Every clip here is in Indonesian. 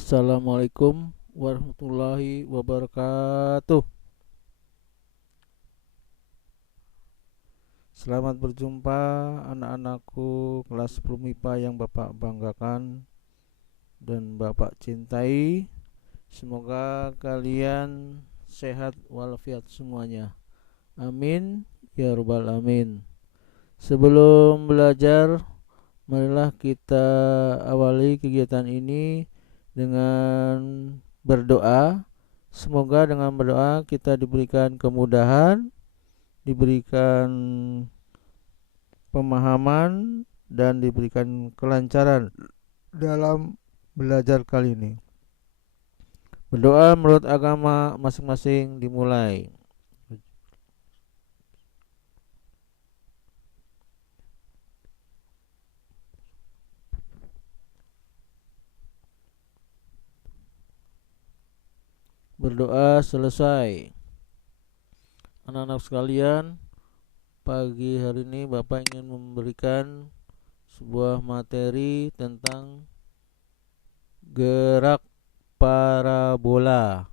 Assalamualaikum warahmatullahi wabarakatuh. Selamat berjumpa anak-anakku kelas 10 MIPA yang Bapak banggakan dan Bapak cintai. Semoga kalian sehat walafiat semuanya. Amin ya rabbal alamin. Sebelum belajar, marilah kita awali kegiatan ini dengan berdoa. Semoga dengan berdoa kita diberikan kemudahan, diberikan pemahaman, dan diberikan kelancaran dalam belajar kali ini. Berdoa menurut agama masing-masing dimulai. Berdoa selesai. Anak-anak sekalian, pagi hari ini Bapak ingin memberikan sebuah materi tentang gerak parabola.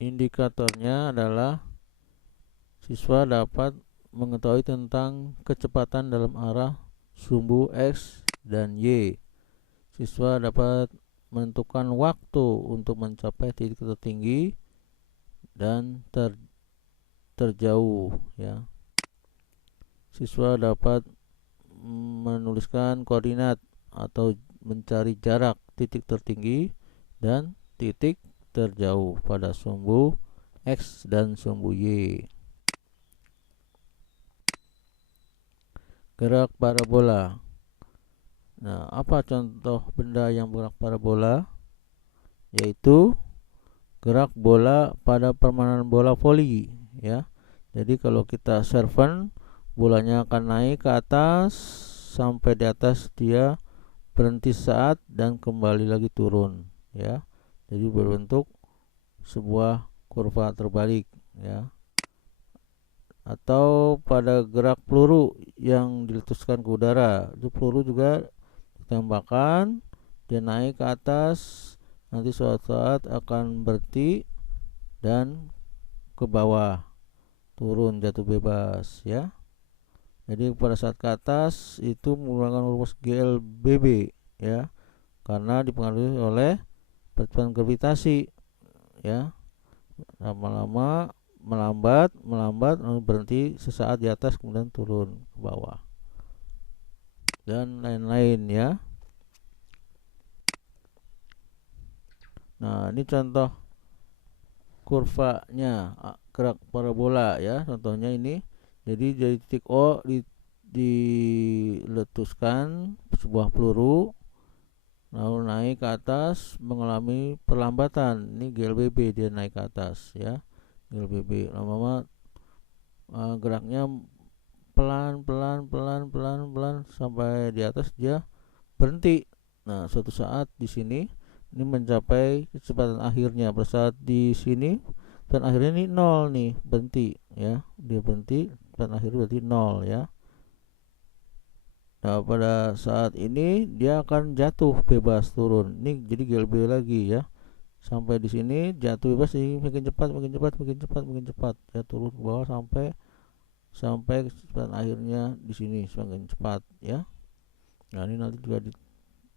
Indikatornya adalah siswa dapat mengetahui tentang kecepatan dalam arah sumbu X dan Y. Siswa dapat menentukan waktu untuk mencapai titik tertinggi dan terjauh, ya. Siswa dapat menuliskan koordinat atau mencari jarak titik tertinggi dan titik terjauh pada sumbu X dan sumbu Y. Gerak parabola. Nah, apa contoh benda yang bergerak parabola? Yaitu gerak bola pada permainan bola voli, ya. Jadi kalau kita serven, bolanya akan naik ke atas, sampai di atas dia berhenti saat dan kembali lagi turun, ya. Jadi berbentuk sebuah kurva terbalik, ya. Atau pada gerak peluru yang diletuskan ke udara, itu peluru juga ditembakkan, dia naik ke atas, nanti suatu saat akan berhenti dan ke bawah, turun, jatuh bebas, ya. Jadi pada saat ke atas itu menggunakan rumus GLBB, ya, karena dipengaruhi oleh percepatan gravitasi, ya. Lama-lama melambat lalu berhenti sesaat di atas kemudian turun ke bawah dan lain-lain, ya. Nah, ini contoh kurvanya gerak parabola, ya. Contohnya ini. Jadi dari titik O diletuskan sebuah peluru, lalu naik ke atas mengalami perlambatan. Ini GLBB, dia naik ke atas, ya. GLBB lama-lama geraknya pelan sampai di atas dia berhenti. Nah, suatu saat di sini ini mencapai kecepatan akhirnya. Pada saat di sini dan akhirnya ini nol nih, berhenti, ya. Dia berhenti dan akhirnya berarti nol, ya. Nah, pada saat ini dia akan jatuh bebas turun. Ini jadi GLB lagi, ya. Sampai di sini jatuh bebas, ini makin cepat ya, turun ke bawah sampai kecepatan akhirnya di sini semakin cepat, ya. Nah, ini nanti juga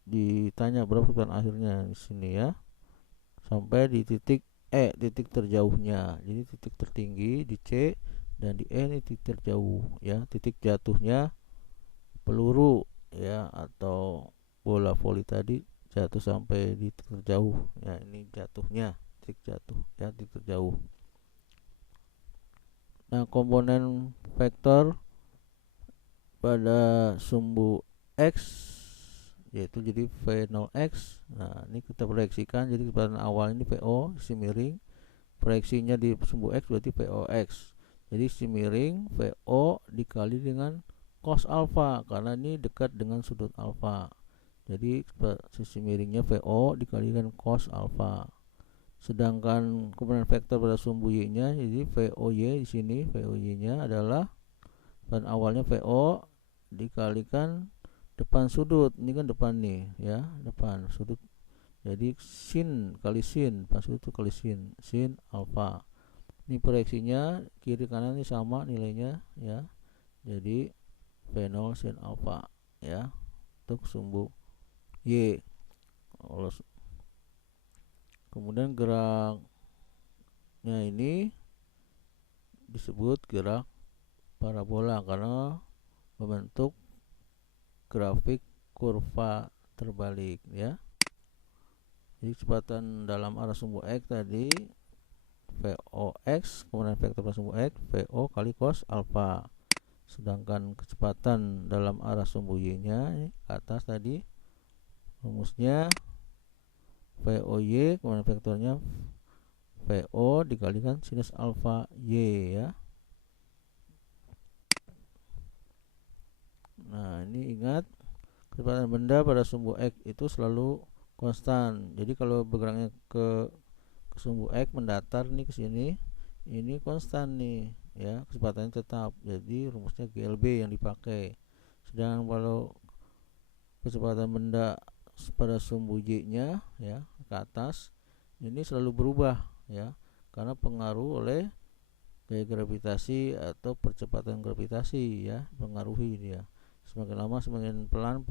ditanya berapa kecepatan akhirnya di sini, ya. Sampai di titik E, titik terjauhnya. Jadi titik tertinggi di C dan di E ini titik terjauh, ya. Titik jatuhnya peluru, ya, atau bola voli tadi jatuh sampai di titik terjauh, ya. Ini jatuhnya, titik jatuh, ya, titik terjauh. Nah, komponen vektor pada sumbu X yaitu jadi V0X. Nah, ini kita proyeksikan, jadi kecepatan awal ini VO, sisi miring, proyeksinya di sumbu X berarti VOX. Jadi sisi miring VO dikali dengan cos alfa, karena ini dekat dengan sudut alfa. Jadi sisi miringnya VO dikali dengan cos alfa. Sedangkan komponen vektor pada sumbu Y-nya, jadi VOY di sini, VOY-nya adalah Dan awalnya VO dikalikan depan sudut, ini kan depan nih ya, depan sudut, jadi sin kali sin, depan sudut itu kali sin alfa. Ini proyeksinya kiri kanan ini sama nilainya ya, jadi V0 sin alfa ya untuk sumbu Y. Kemudian geraknya ini disebut gerak parabola karena membentuk grafik kurva terbalik ya. Jadi kecepatan dalam arah sumbu X tadi VOX, kemudian vektor pada sumbu X VO kali cos alfa. Sedangkan kecepatan dalam arah sumbu Y nya ini ke atas tadi rumusnya VOY, kemudian vektornya VO dikalikan sinus alfa Y ya. Nah ini ingat, kecepatan benda pada sumbu X itu selalu konstan. Jadi kalau bergeraknya ke sumbu X mendatar nih ke sini, ini konstan nih ya, kecepatannya tetap. Jadi rumusnya GLB yang dipakai. Sedangkan kalau kecepatan benda pada sumbu Y-nya ya ke atas, ini selalu berubah ya, karena pengaruh oleh gaya gravitasi atau percepatan gravitasi ya, pengaruhi dia. Semakin lama semakin pelan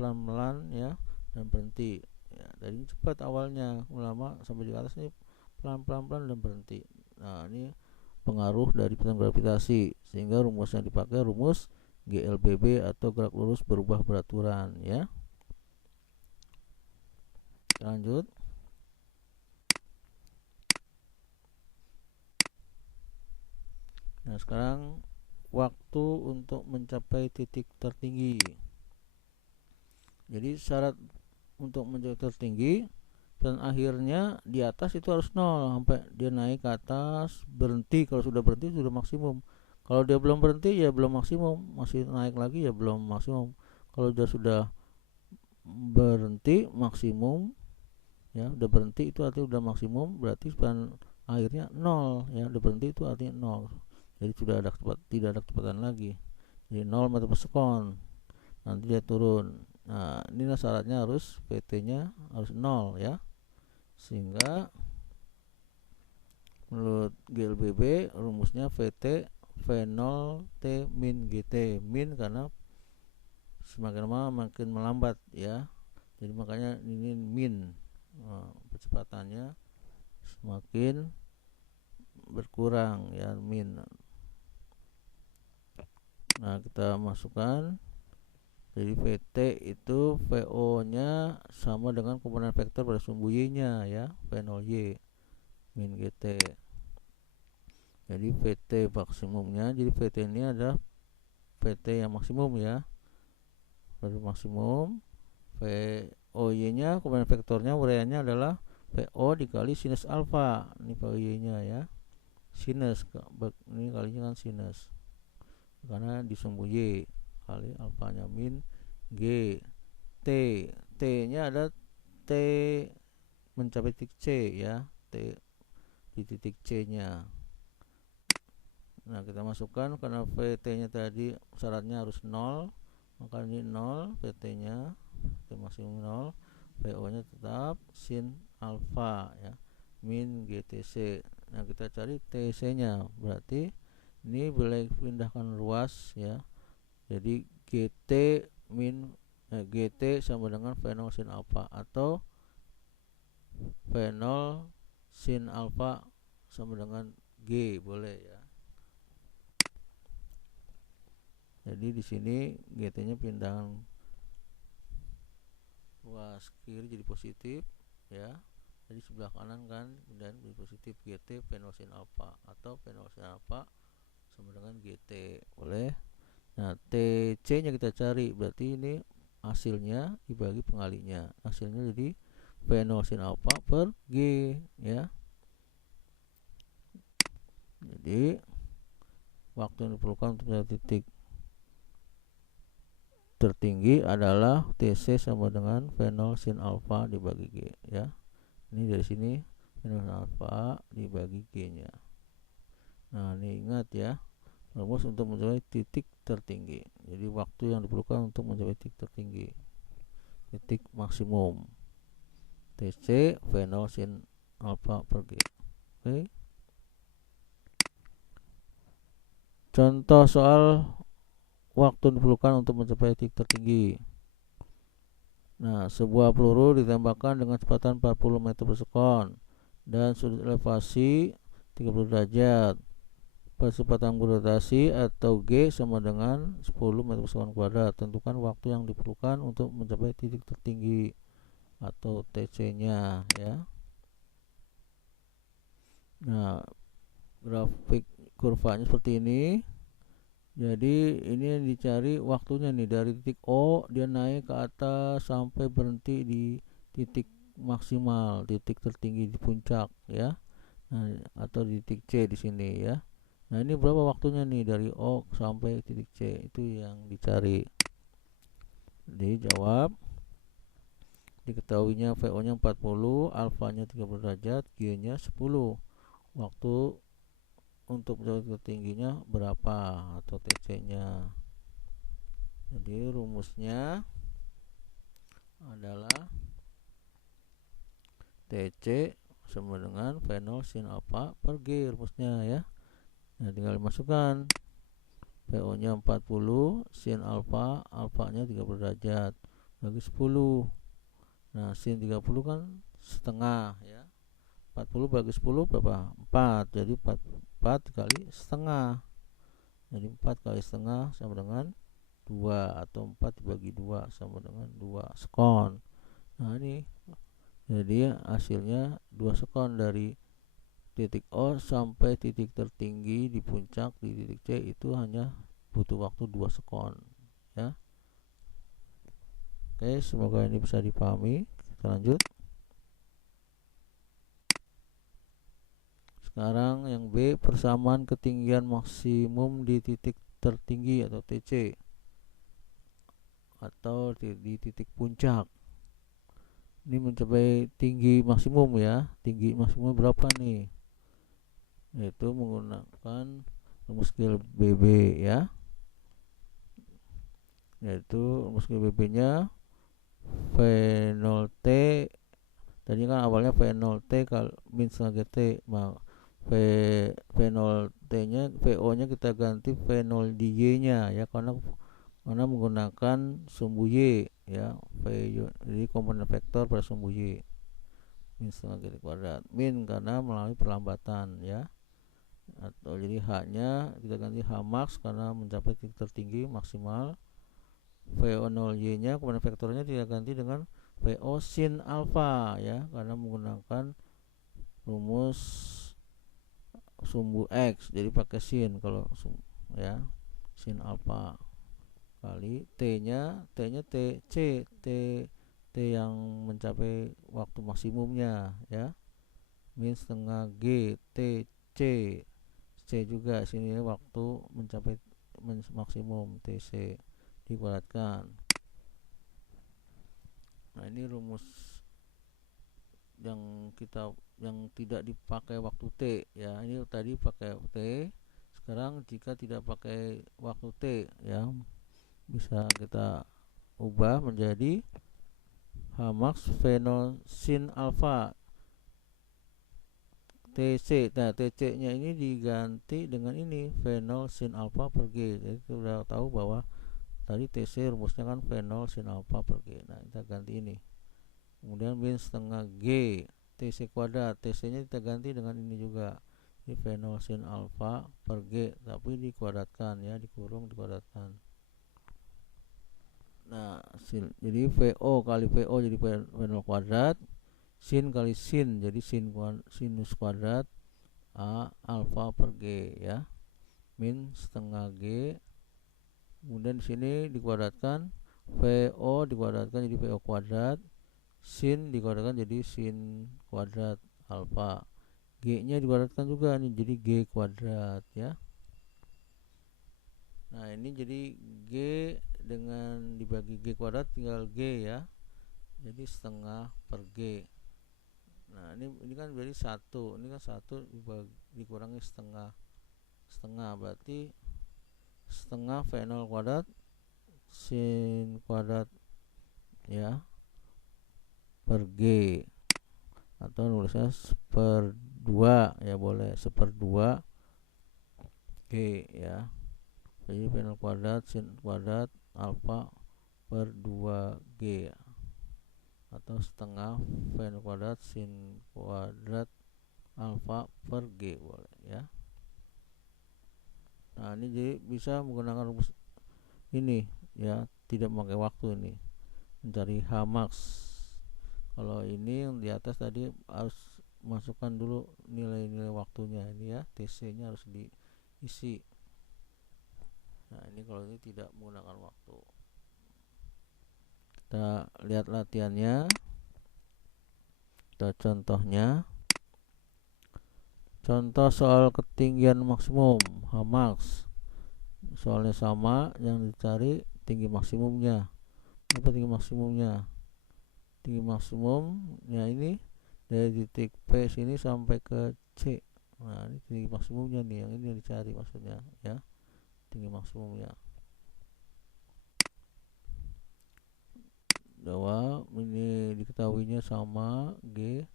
ya, dan berhenti ya. Dari ini cepat awalnya, lama sampai di atas ini pelan dan berhenti. Nah ini pengaruh dari percepatan gravitasi, sehingga rumus yang dipakai rumus GLBB atau gerak lurus berubah beraturan ya. Lanjut. Nah sekarang waktu untuk mencapai titik tertinggi. Jadi syarat untuk mencapai tertinggi dan akhirnya di atas itu harus 0 sampai dia naik ke atas, berhenti. Kalau sudah berhenti sudah maksimum. Kalau dia belum berhenti ya belum maksimum, masih naik lagi ya belum maksimum. Kalau dia sudah berhenti maksimum ya, udah berhenti itu artinya udah maksimum, berarti akhirnya 0 ya, udah berhenti itu artinya 0. Jadi sudah ada tidak ada kecepatan lagi. Jadi 0 meter per sekon. Nanti dia turun. Nah, ini syaratnya harus VT-nya harus 0 ya. Sehingga menurut GLBB rumusnya VT V0 T min GT. Min karena semakin lama makin melambat ya. Jadi makanya ini min. Nah, kecepatannya semakin berkurang ya, min. Nah kita masukkan, jadi VT itu VO nya sama dengan komponen vektor pada sumbu Y nya ya, V0Y min GT. Jadi VT maksimumnya, jadi VT ini adalah VT yang maksimum ya, pada maksimum. VOY nya komponen vektornya uraiannya adalah VO dikali sinus alfa. Ini VOY nya ya, sinus, ini kalinya kan sinus karena di sumbu Y, kali alfanya min G T. T nya ada T mencapai titik C ya, T di titik C nya. Nah kita masukkan, karena VT nya tadi syaratnya harus 0, maka ini 0 VT nya, VT maksimum 0, VO nya tetap sin alfa ya, min GTC. Nah kita cari TC nya, berarti ini boleh pindahkan ruas ya, jadi GT sama dengan V0 sin alfa, atau V0 sin alfa sama dengan G, boleh ya. Jadi di sini GT nya pindahan ruas kiri jadi positif ya, jadi sebelah kanan kan, dan jadi positif GT V0 sin alfa, atau V0 sin alfa sama dengan GT, boleh. Nah TC nya kita cari, berarti ini hasilnya dibagi pengalinya, hasilnya jadi V0 sin alfa per G ya. Jadi waktu yang diperlukan untuk mencapai titik tertinggi adalah TC sama dengan V0 sin alfa dibagi G ya. Ini dari sini V0 sin alfa dibagi G nya. Nah ini ingat ya, rumus untuk mencapai titik tertinggi. Jadi waktu yang diperlukan untuk mencapai titik tertinggi, titik maksimum. TC V0 sin alfa per G. Oke. Contoh soal waktu diperlukan untuk mencapai titik tertinggi. Nah, sebuah peluru ditembakkan dengan kecepatan 40 meter per sekon dan sudut elevasi 30 derajat. Percepatan gravitasi atau G sama dengan 10 meter per sekon kuadrat. Tentukan waktu yang diperlukan untuk mencapai titik tertinggi atau TC-nya ya. Nah, grafik kurvanya seperti ini. Jadi ini yang dicari waktunya nih, dari titik O dia naik ke atas sampai berhenti di titik maksimal, titik tertinggi di puncak ya. Nah, atau di titik C di sini ya. Nah, ini berapa waktunya nih dari O sampai titik C, itu yang dicari. Jadi jawab, diketahuinya VO-nya 40, alfanya 30 derajat, G-nya 10. Waktu untuk mencapai tertingginya berapa atau TC-nya. Jadi rumusnya adalah TC sama dengan V0 sin alfa per G rumusnya ya. Nah, tinggal dimasukkan. VO-nya 40, sin alfa, alfanya 30 derajat, bagi 10. Nah, sin 30 kan setengah ya. 40 bagi 10 berapa? 4. Jadi 4 kali setengah. Jadi 4 kali setengah sama dengan 2, atau 4 dibagi 2 sama dengan 2 sekon. Nah, ini jadi hasilnya 2 sekon dari titik O sampai titik tertinggi di puncak di titik C, itu hanya butuh waktu 2 sekon ya. Oke, semoga ini bisa dipahami. Kita lanjut. Sekarang yang B, persamaan ketinggian maksimum di titik tertinggi atau TC atau di titik puncak. Ini mencapai tinggi maksimum ya. Tinggi maksimum berapa nih? Yaitu menggunakan rumus scale BB ya. Yaitu rumus scale BB-nya V0T. Tadi kan awalnya V0T min setengah GT. V0T-nya, VO-nya kita ganti V0Y-nya ya, karena menggunakan sumbu Y ya. Jadi komponen vektor pada sumbu Y, min setengah GT kuadrat. Min karena melalui perlambatan ya. Atau jadi H-nya kita ganti H max karena mencapai titik tertinggi maksimal. VO0Y-nya komponen vektornya kita ganti dengan VO sin alfa ya, karena menggunakan rumus sumbu X, jadi pakai sin kalau ya, sin alfa kali T-nya T C, T yang mencapai waktu maksimumnya ya, min setengah G T C, C juga sini waktu mencapai maksimum TC dikuadratkan. Nah, ini rumus yang tidak dipakai waktu T ya. Ini tadi pakai T. Sekarang jika tidak pakai waktu T ya, bisa kita ubah menjadi H max V0 sin alfa TC. Nah, TC nya ini diganti dengan ini V0 sin alfa per G. Jadi kita sudah tahu bahwa tadi TC rumusnya kan V0 sin alfa per G. Nah, kita ganti ini. Kemudian min setengah G TC kuadrat, TC nya kita ganti dengan ini juga, ini V0 sin alfa per G, tapi dikuadratkan ya, dikurung dikuadratkan. Nah, jadi VO kali VO jadi V0 kuadrat, sin kali sin jadi sinus kuadrat A alfa per G ya, min setengah G. Kemudian di sini dikuadratkan, VO dikuadratkan jadi VO kuadrat, sin dikuadratkan jadi sin kuadrat alfa, G nya dikuadratkan juga nih jadi G kuadrat ya. Nah, ini jadi G dengan dibagi G kuadrat tinggal G ya, jadi setengah per G. Nah, ini kan berarti 1, ini kan 1 dikurangi setengah, berarti setengah V0 kuadrat sin kuadrat ya per G, atau nulisnya /2 ya, boleh /2 G ya. Jadi V0 kuadrat sin kuadrat alfa per 2G ya. Atau setengah V0 kuadrat sin kuadrat alfa per G boleh ya. Nah ini jadi bisa menggunakan rumus ini ya, tidak memakai waktu ini, mencari H max. Kalau ini yang di atas tadi harus masukkan dulu nilai-nilai waktunya ini ya, TC nya harus diisi. Nah ini kalau ini tidak menggunakan waktu. Kita lihat latihannya, kita contohnya. Contoh soal ketinggian maksimum H max. Soalnya sama, yang dicari tinggi maksimumnya. Apa tinggi maksimumnya? Tinggi maksimumnya ini dari titik P sini sampai ke C. Nah ini tinggi maksimumnya nih, yang ini yang dicari maksudnya ya, tinggi maksimumnya. Bahwa ini diketahuinya sama G,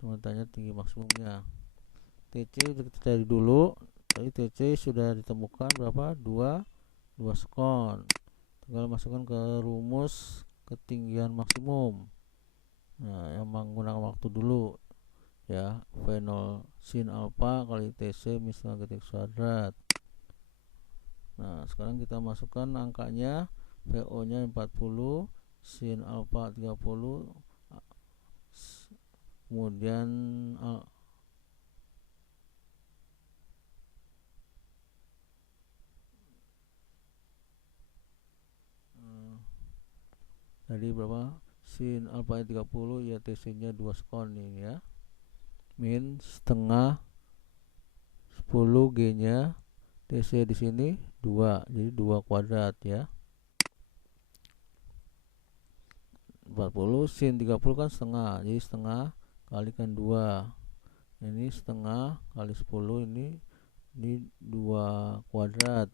cuma tanya tinggi maksimumnya. TC kita cari dulu. Tadi TC sudah ditemukan berapa? 2 sekon. Tinggal masukkan ke rumus ketinggian maksimum. Nah yang menggunakan waktu dulu ya, V0 sin alfa kali TC misalnya titik kuadrat. Nah sekarang kita masukkan angkanya, VO nya 40, sin alfa 30, kemudian tadi berapa? Sin alfa 30 ya, TC nya 2 sekon ini ya, min setengah 10 G nya, TC di sini 2, jadi 2 kuadrat ya. 40 sin 30 kan setengah, jadi setengah kalikan 2. Ini setengah kali 10, ini 2 kuadrat.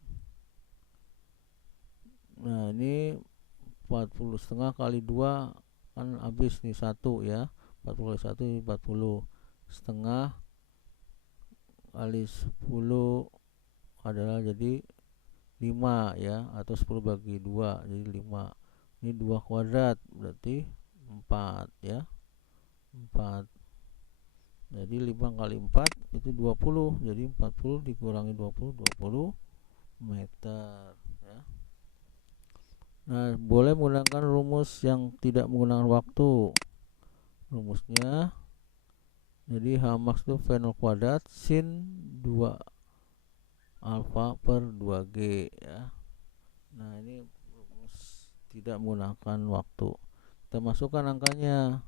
Nah ini 40 setengah kali 2 kan habis nih 1 ya. 40 kali 1 ini 40. Setengah kali 10 adalah jadi 5 ya, atau 10 bagi 2 jadi 5. Ini 2 kuadrat berarti 4 ya, 4. Jadi 5 kali 4 itu 20, jadi 40 dikurangi 20 meter ya. Nah boleh menggunakan rumus yang tidak menggunakan waktu. Rumusnya jadi H max itu V0 kuadrat sin 2 alfa per 2G ya. Nah ini rumus tidak menggunakan waktu. Kita masukkan angkanya,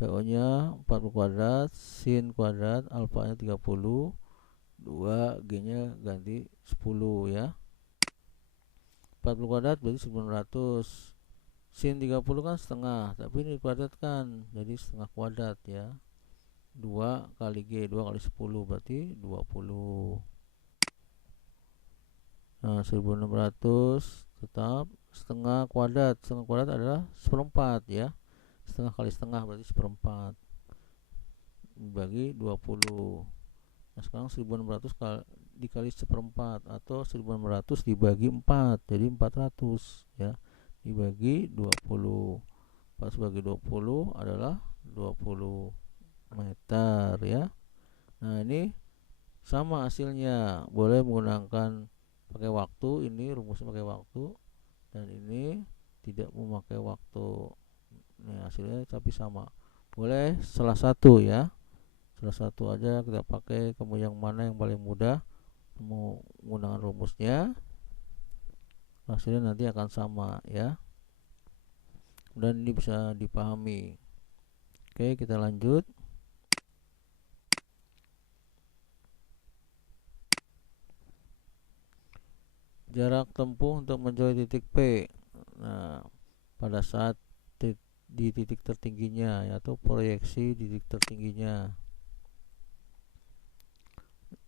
VO nya 40 kuadrat sin kuadrat alfa nya 30, 2 G nya ganti 10 ya. 40 kuadrat berarti 900, sin 30 kan setengah, tapi ini kuadrat kan, jadi setengah kuadrat ya. 2 kali G, 2 kali 10 berarti 20. Nah 1600 tetap setengah kuadrat adalah seperempat ya, setengah kali setengah berarti seperempat dibagi 20. Nah sekarang 1600 dikali seperempat, atau 1600 dibagi 4 jadi 400 ya, dibagi 20. 400 bagi 20 adalah 20 meter ya. Nah ini sama hasilnya, boleh menggunakan pakai waktu, ini rumusnya pakai waktu, dan ini tidak memakai waktu. Nah hasilnya tapi sama, boleh salah satu ya, salah satu aja kita pakai. Kamu yang mana yang paling mudah mau menggunakan rumusnya, hasilnya nanti akan sama ya, dan ini bisa dipahami. Oke kita lanjut. Jarak tempuh untuk mencapai titik P. Nah pada saat di titik tertingginya, yaitu proyeksi di titik tertingginya.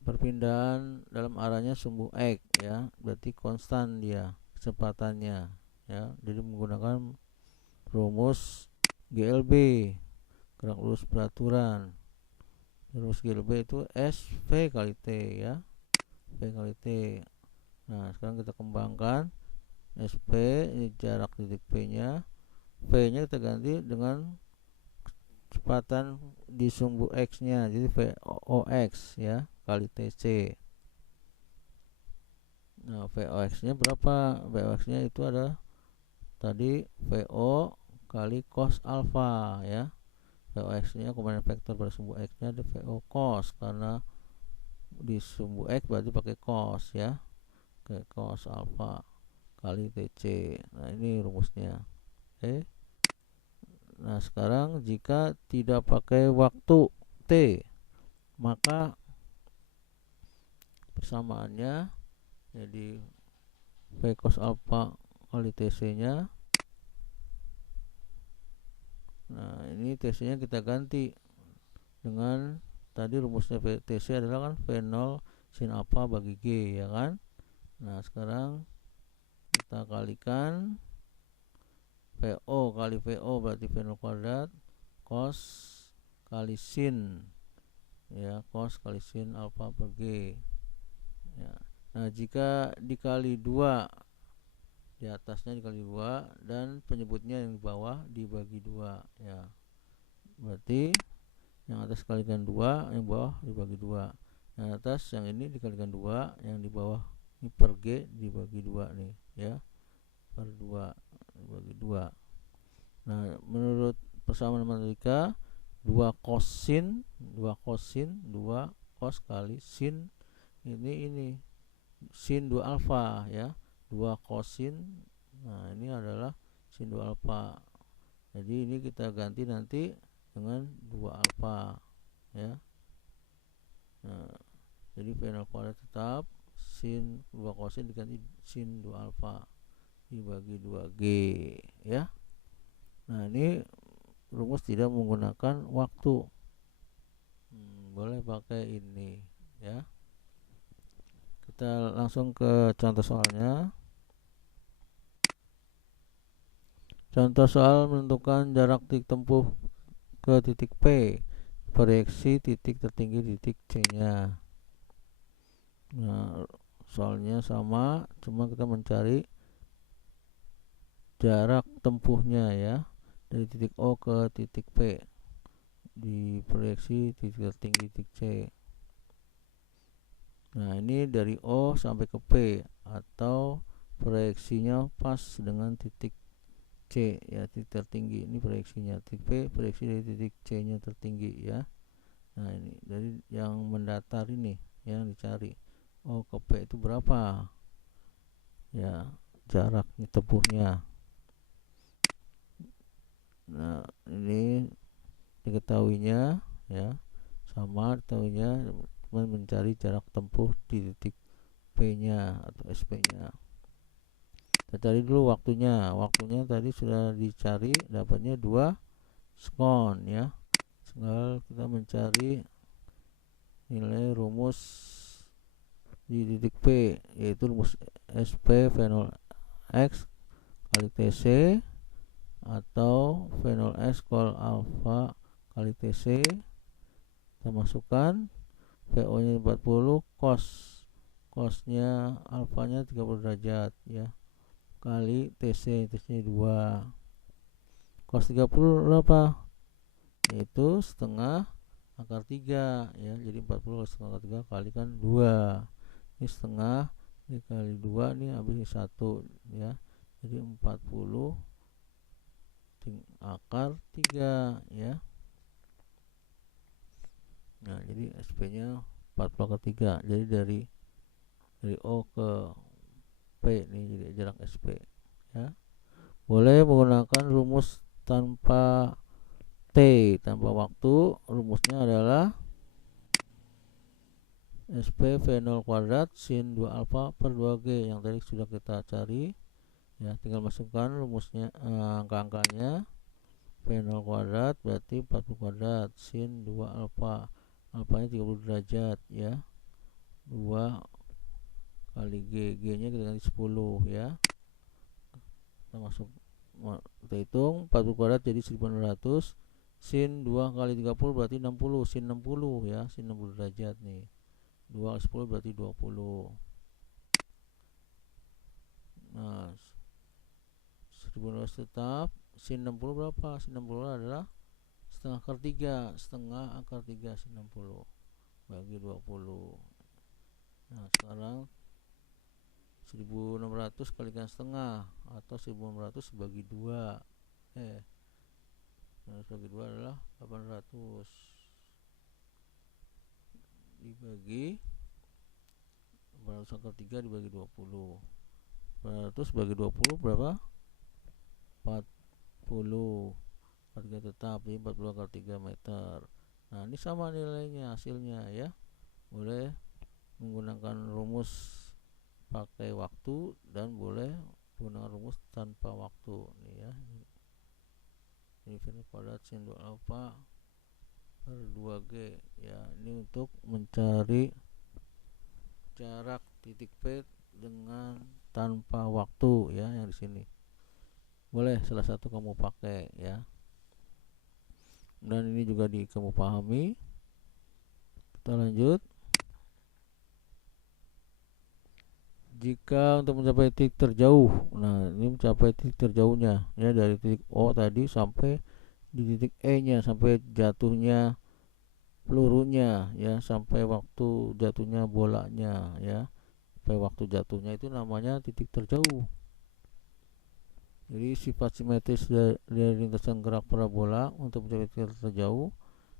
perpindahan dalam arahnya sumbu X ya, berarti konstan dia kecepatannya ya. Jadi menggunakan rumus GLB, gerak lurus beraturan. Rumus GLB itu SV kali T ya, V kali T. Nah sekarang kita kembangkan SP, ini jarak titik P nya, V nya kita ganti dengan kecepatan di sumbu X nya, jadi VOX ya kali TC. Nah VOX nya berapa? VOX nya itu ada tadi VO kali cos alpha ya. VOX nya komponen vektor pada sumbu X nya ada VO cos, karena di sumbu X berarti pakai cos ya, kayak cos alpha kali TC. Nah ini rumusnya. Oke. Nah sekarang jika tidak pakai waktu T, maka persamaannya jadi V cos alpha kali TC nya. Nah ini TC nya kita ganti dengan tadi rumusnya TC adalah kan V0 sin alpha bagi G ya kan. Nah sekarang kita kalikan VO kali VO berarti V0 kuadrat cos kali sin ya, cos kali sin alpha per G ya. Nah jika dikali 2, di atasnya dikali 2 dan penyebutnya yang di bawah dibagi 2 ya, berarti yang atas kalikan 2, yang bawah dibagi 2. Yang atas yang ini dikalikan 2, yang di bawah ini per G dibagi 2 nih ya, per 2 dibagi 2. Nah menurut persamaan matematika 2 kosin 2 cos kali sin ini sin 2 alfa ya, 2 kosin. Nah ini adalah sin 2 alfa, jadi ini kita ganti nanti dengan 2 alfa ya. Nah jadi V0 kuadrat tetap sin 2 kosin diganti sin 2 alfa dibagi 2G ya. Nah ini rumus tidak menggunakan waktu, boleh pakai ini ya. Kita langsung ke contoh soalnya. Contoh soal menentukan jarak titik tempuh ke titik P, proyeksi titik tertinggi titik C nya. Nah soalnya sama, cuma kita mencari jarak tempuhnya ya, dari titik O ke titik P di proyeksi titik tertinggi titik C. Nah ini dari O sampai ke P, atau proyeksinya pas dengan titik C ya, titik tertinggi. Ini proyeksinya titik P, proyeksi dari titik C nya tertinggi ya. Nah ini dari yang mendatar ini yang dicari, O ke P itu berapa ya jaraknya tempuhnya. Nah ini diketahuinya ya, sama diketahuinya, cuma mencari jarak tempuh di titik P nya atau SP nya. Kita cari dulu waktunya. Waktunya tadi sudah dicari, dapatnya 2 sekon ya. Tinggal kita mencari nilai rumus di titik P, yaitu rumus SP V0x kali TC atau V0x cos alpha kali TC. Kita masukkan VO nya 40, cosnya alfanya 30 derajat ya, kali TC, TC 2. Cos 30 berapa? Yaitu setengah akar 3 ya. Jadi 40 setengah akar 3 kalikan 2. Ini setengah dikali 2 nih habis 1 ya. Jadi 40 akar 3 ya. Nah, jadi SP nya 40 akar 3. Jadi dari O ke P nih, jadi jarak SP ya. Boleh menggunakan rumus tanpa T, tanpa waktu. Rumusnya adalah SP V0 kuadrat sin 2 alfa per 2G yang tadi sudah kita cari ya. Tinggal masukkan rumusnya, angka-angkanya. V0 kuadrat berarti 40 kuadrat sin 2 alfa, alfanya 30 derajat ya, 2 kali G nya kita ganti 10 ya. Kita hitung 40 kuadrat jadi 1600. Sin 2 kali 30 berarti 60. Sin 60 ya, sin 60 derajat nih. 2 kali 10 berarti 20. Nah, 1600 tetap. Sin 60 berapa? Sin 60 adalah setengah akar 3. Setengah akar 3 sin 60 bagi 20. Nah, sekarang 1600 kalikan setengah atau 1600 bagi 2. 1600 bagi 2 adalah 800 dibagi 800 akar 3 dibagi 20. 800 bagi 20 berapa? 40. 3 tetap, jadi 40 akar 3 meter. Nah, ini sama nilainya hasilnya ya. Boleh menggunakan rumus pakai waktu dan boleh menggunakan rumus tanpa waktu nih ya. Ini V kuadrat sin 2 alfa per 2G ya. Ini untuk mencari jarak titik P dengan tanpa waktu ya, yang di sini. Boleh salah satu kamu pakai ya. Dan ini juga kamu pahami. Kita lanjut. Jika untuk mencapai titik terjauh, nah ini mencapai titik terjauhnya ya, dari titik O tadi sampai di titik E nya, sampai jatuhnya pelurunya ya, sampai waktu jatuhnya bolanya ya, sampai waktu jatuhnya itu namanya titik terjauh. Jadi sifat simetris dari lintasan gerak parabola untuk mencapai titik terjauh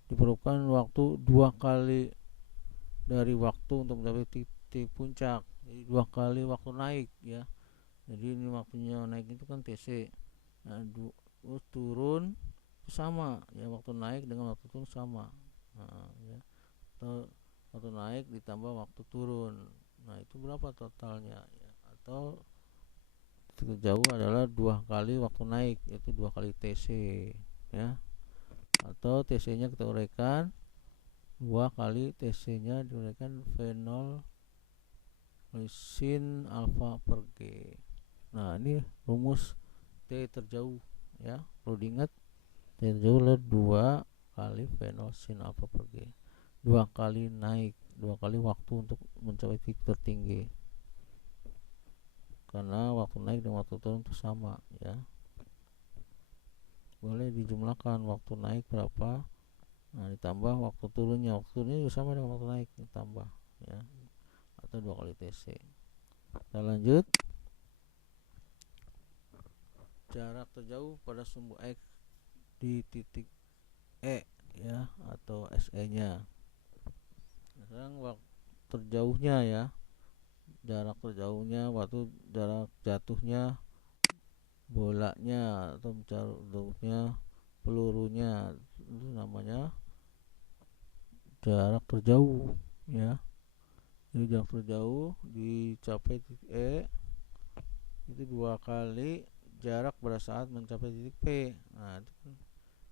diperlukan waktu 2 kali dari waktu untuk mencapai titik puncak. Jadi 2 kali waktu naik ya. Jadi ini waktunya naik itu kan TC. Nah, turun sama ya, waktu naik dengan waktu turun sama. Nah, ya. Atau waktu naik ditambah waktu turun. Nah, itu berapa totalnya ya? Atau titik jauh adalah 2 kali waktu naik, yaitu 2 kali TC ya. Atau TC-nya kita uraikan 2 kali TC-nya diuraikan V0 sin alfa per G. Nah, ini rumus T terjauh ya. Perlu diingat, T terjauh adalah 2 kali V0 sin alfa per G. 2 kali naik, 2 kali waktu untuk mencapai titik tertinggi. Karena waktu naik dan waktu turun itu sama ya. Boleh dijumlahkan waktu naik berapa, nah ditambah waktu turunnya. Waktu turunnya juga sama dengan waktu naik, ditambah ya, atau 2 kali TC. Kita lanjut. Jarak terjauh pada sumbu X di titik E ya, atau SE nya. Sekarang waktu terjauhnya ya, jarak terjauhnya, waktu jarak jatuhnya bolanya atau jatuhnya pelurunya, itu namanya jarak terjauh ya. Jadi jarak terjauh dicapai titik E itu 2 kali jarak pada saat mencapai titik P. Nah, itu kan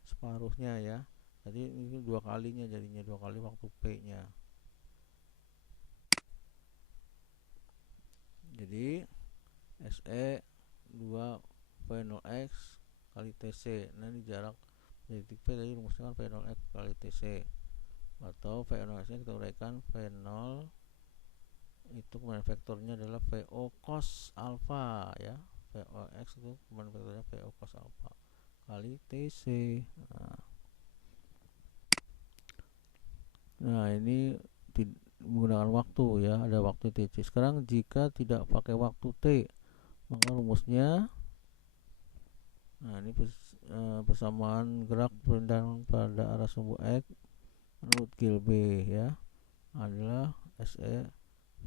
separuhnya ya. Jadi ini 2 kalinya, jadinya 2 kali waktu P nya. Jadi SE 2 V0x kali TC. Nah, ini jarak dari titik P tadi rumusnya kan V0x kali TC. Atau V0x nya kita uraikan V0 itu kemarin vektornya adalah VO cos alpha ya. VOX itu kemarin vektornya VO cos alpha kali TC. Nah, ini menggunakan waktu ya, ada waktu TC. Sekarang jika tidak pakai waktu T, maka rumusnya, nah ini persamaan gerak perpindahan pada arah sumbu X menurut Gilbey ya, adalah SE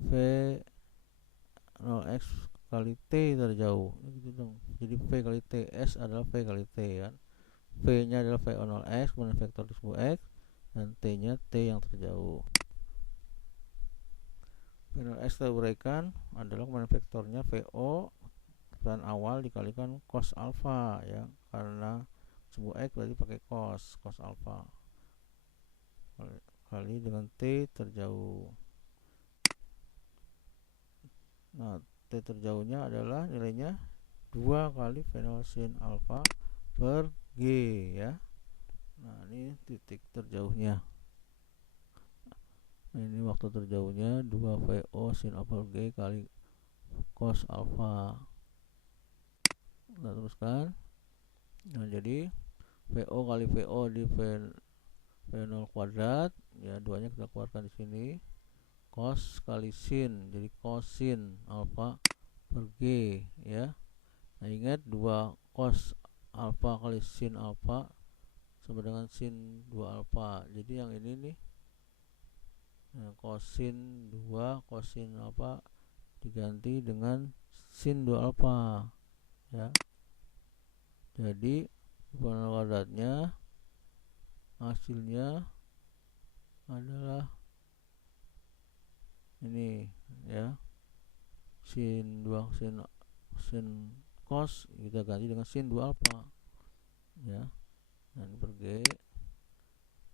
V0x kali T terjauh gitu dong. Jadi V kali T, S adalah V kali T kan. V nya adalah V0x kemudian vektor di sumbu X, dan T nya T yang terjauh. V0x kita uraikan adalah kemudian vektornya VO dan awal dikalikan cos alpha ya, karena sumbu X berarti pakai cos alpha kali dengan T terjauh. Nah, T terjauhnya adalah nilainya 2 kali fenol sin alfa per G ya. Nah, ini titik terjauhnya. Nah, ini waktu terjauhnya 2 VO sin alfa G kali cos alfa. Nah, teruskan. Nah, jadi VO kali VO di V0 kuadrat ya, duanya kita keluarkan di sini. Cos kali sin, jadi kosin alfa per G ya. Nah, ingat 2 cos alfa kali sin alfa sama dengan sin 2 alfa. Jadi yang ini nih, nah, kosin 2 kosin alfa diganti dengan sin 2 alfa ya. Jadi kuadratnya hasilnya adalah ini ya, sin 2 sin cos kita ganti dengan sin 2 alfa ya. Nah, ini per G.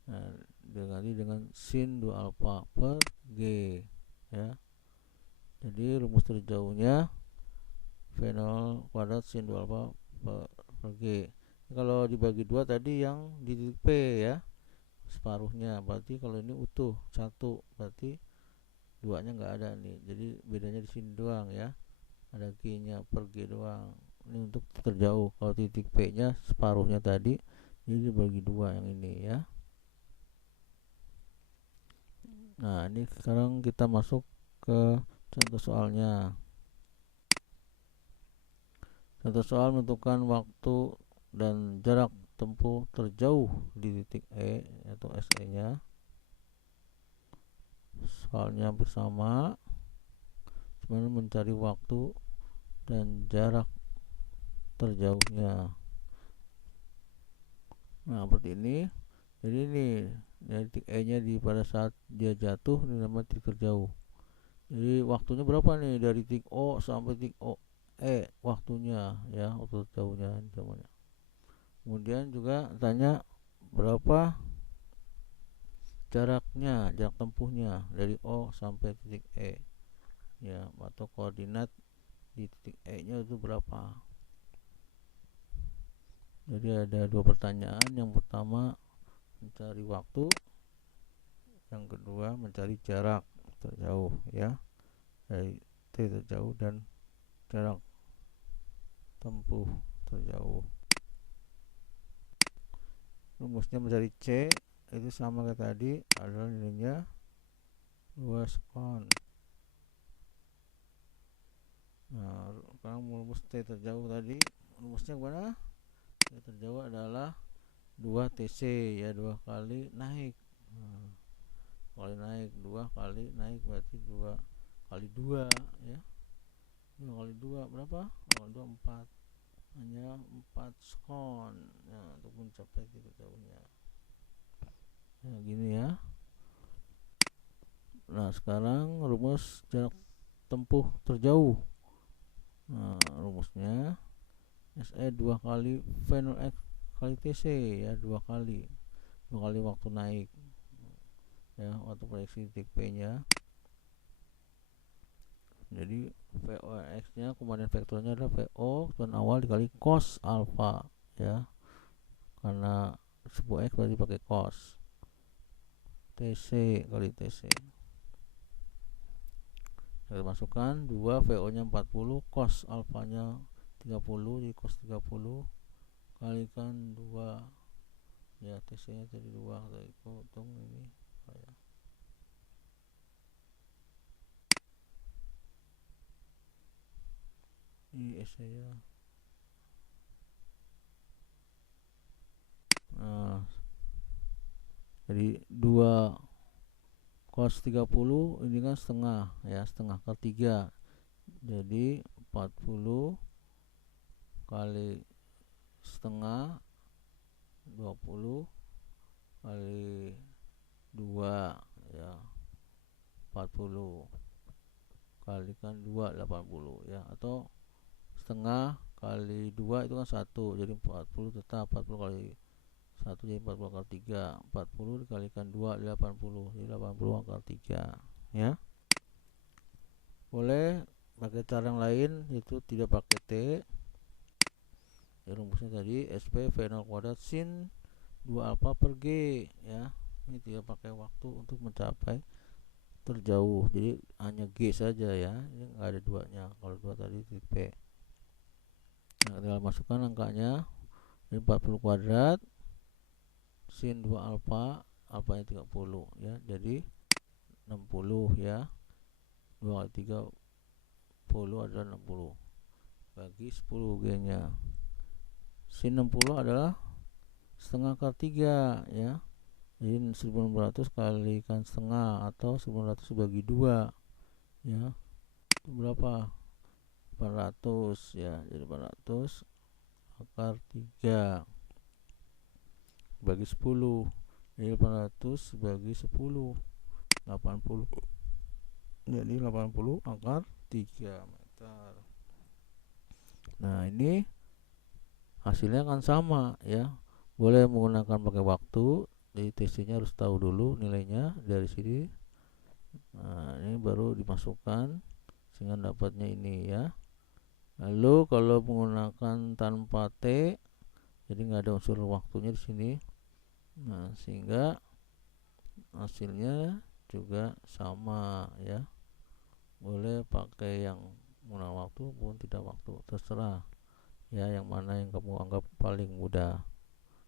Nah, diganti dengan sin 2 alfa per G ya. Jadi rumus terjauhnya V0 kuadrat sin 2 alfa per G. Kalau dibagi 2 tadi yang di titik P ya, separuhnya. Berarti kalau ini utuh 1, berarti 2 nya nggak ada nih. Jadi bedanya di sini doang ya. Ada G nya per G doang. Ini untuk terjauh. Kalau titik P nya separuhnya tadi, jadi dibagi 2 yang ini ya. Nah, ini sekarang kita masuk ke contoh soalnya. Contoh soal menentukan waktu dan jarak tempuh terjauh di titik E atau SE nya. Soalnya bersama, cuman mencari waktu dan jarak terjauhnya. Nah, seperti ini. Jadi ini dari titik E nya pada saat dia jatuh ini namanya titik terjauh. Jadi waktunya berapa nih dari titik O sampai titik E waktunya ya, waktu terjauhnya namanya. Kemudian juga tanya berapa jaraknya, jarak tempuhnya dari O sampai titik E ya, atau koordinat di titik E nya itu berapa. Jadi ada 2 pertanyaan. Yang pertama mencari waktu, yang kedua mencari jarak terjauh ya, dari T terjauh dan jarak tempuh terjauh. Rumusnya mencari C itu sama kayak tadi, adalah nilainya 2 sekon. Nah, sekarang rumus T terjauh tadi, rumusnya gimana? T terjauh adalah 2 TC ya, 2 kali naik. Nah, kali naik, 2 kali naik berarti 2 kali 2 ya. 2 kali 2 berapa? 2 kali 2 4. Hanya 4 sekon ya, untuk mencapai titik terjauhnya. Nah, gini ya. Nah, sekarang rumus jarak tempuh terjauh. Nah, rumusnya SE 2 kali V0 X kali TC ya, 2 kali waktu naik ya, waktu proyeksi titik P nya. Jadi VO X nya komponen vektornya adalah VO ketentuan awal dikali cos alfa ya, karena sebuah X berarti pakai cos. TC kali TC, kita masukkan 2, VO nya 40, cos alfanya 30, jadi cos 30 kalikan 2 ya, TC nya tadi 2, kita hitung ini ya. Ini SC ya. Nah, jadi 2 cos 30 ini kan setengah ya, setengah kali 3, jadi 40 kali setengah 20 kali 2 ya, 40 kalikan 2 80 ya, atau setengah kali 2 itu kan 1, jadi 40 tetap 40 kali 1 jadi 40 kali 3, 40 dikalikan 2 80, jadi 80 kali 3 ya. Boleh pakai cara yang lain, itu tidak pakai T. Ya, rumusnya tadi SP V0 kuadrat sin 2 alfa per G ya. Ini tidak pakai waktu untuk mencapai terjauh, jadi hanya G saja ya, ini nggak ada duanya. Kalau dua tadi titik P. Nah, tinggal masukkan angkanya. Ini 40 kuadrat sin 2 alfa, alfanya 30 ya, jadi 60 ya. 2 kali 30 adalah 60, bagi 10 G nya. Sin 60 adalah setengah akar 3 ya, jadi 1600 kalikan setengah atau 1600 bagi 2 ya, itu berapa? 400 ya, jadi 400 akar 3 bagi 10, jadi 800 bagi 10, 80, jadi 80 akar 3 meter. Nah, ini hasilnya akan sama ya. Boleh menggunakan pakai waktu, jadi TC-nya harus tahu dulu nilainya dari sini. Nah, ini baru dimasukkan sehingga dapatnya ini ya. Lalu kalau menggunakan tanpa T, jadi nggak ada unsur waktunya di sini. Nah, sehingga hasilnya juga sama ya. Boleh pakai yang menggunakan waktu pun tidak waktu, terserah ya, yang mana yang kamu anggap paling mudah.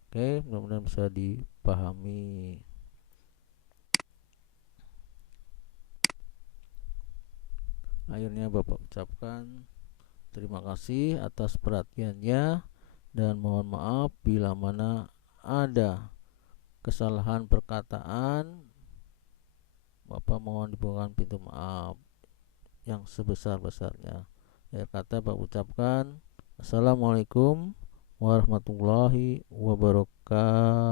Oke, mudah-mudahan bisa dipahami. Akhirnya Bapak ucapkan terima kasih atas perhatiannya dan mohon maaf bila mana ada kesalahan perkataan. Bapak mohon dibukakan pintu maaf yang sebesar-besarnya. Ya, kata Bapak ucapkan Assalamualaikum warahmatullahi wabarakatuh.